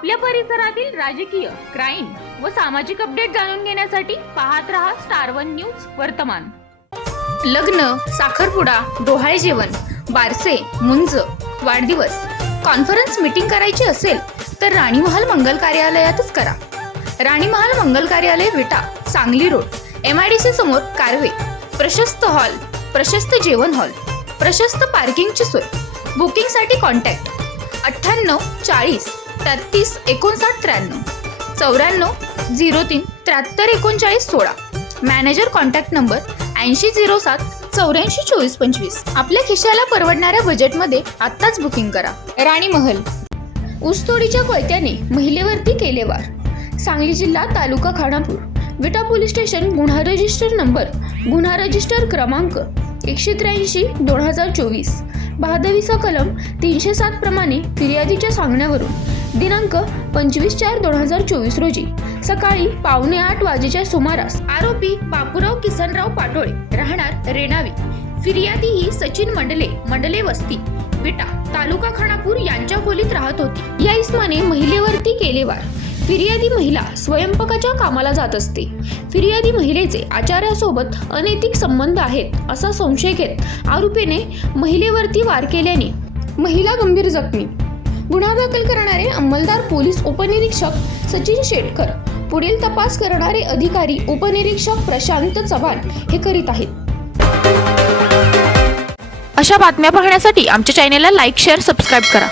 आपल्या परिसरातील राजकीय क्राईम व सामाजिक अपडेट जाणून घेण्यासाठी पाहत रहा स्टार वन न्यूज वर्तमान. लग्न साखरपुडा डोहाळे जेवण बारसे मुंज वाढदिवस. कॉन्फरन्स मीटिंग करायची असेल तर राणीमहाल मंगल कार्यालयातच करा. राणीमहाल मंगल कार्यालय Vita Sangli road M I D C समोर कारवे. प्रशस्त हॉल प्रशस्त जेवण हॉल प्रशस्त पार्किंगची सोय. बुकिंगसाठी कॉन्टॅक्ट अठ्ठ्याण्णव चाळीस तेहतीस एकोणसाठ त्र्याण्णव. चौऱ्याण्णव झिरो तीन त्र्याहत्तर एकोणचाळीस सोळा. मॅनेजर कॉन्टॅक्ट नंबर ऐंशी झिरो सात चौऱ्याऐंशी चोवीस पंचवीस. आपल्या खिशाला परवडणाऱ्या बजेटमध्ये आत्ताच बुकिंग करा. राणी महल. ऊसतोडीच्या कोयत्याने महिलेवरती केले वार. सांगली जिल्हा तालुका खानापूर. विटा पोलीस स्टेशन गुन्हा रजिस्टर नंबर गुन्हा रजिस्टर क्रमांक एकशे त्र्याऐंशी दोन हजार चोवीस. बहादवीचा कलम तीनशे सात प्रमाणे फिर्यादीच्या सांगण्यावरून दिनांक पंचवीस चार दोन हजार चोवीस रोजी. सकाळी पावणे आठ वाजेच्या सुमारास आरोपी बापूराव किसनराव पाटोळे राहणार रेणावी. फिर्यादी ही सचिन मंडले मंडले वस्ती विटा तालुका खानापूर यांच्या खोलीत राहत होती. या इस्माने महिलेवरती केले वार. फिर्यादी महिला स्वयंपाकाच्या कामाला जात असते. फिर्यादी महिलेचे आचार्यासोबत अनैतिक संबंध आहेत असा संशय घेत आरोपीने महिलेवरती वार केल्याने महिला गंभीर जखमी गुन्हा दाखल करणारे अंमलदार पोलीस उपनिरीक्षक सचिन शेटकर पुढील तपास करणारे अधिकारी उपनिरीक्षक प्रशांत चव्हाण हे करीत आहेत. अशा बातम्या पाहण्यासाठी आमच्या चॅनेलला लाईक शेअर सबस्क्राईब करा.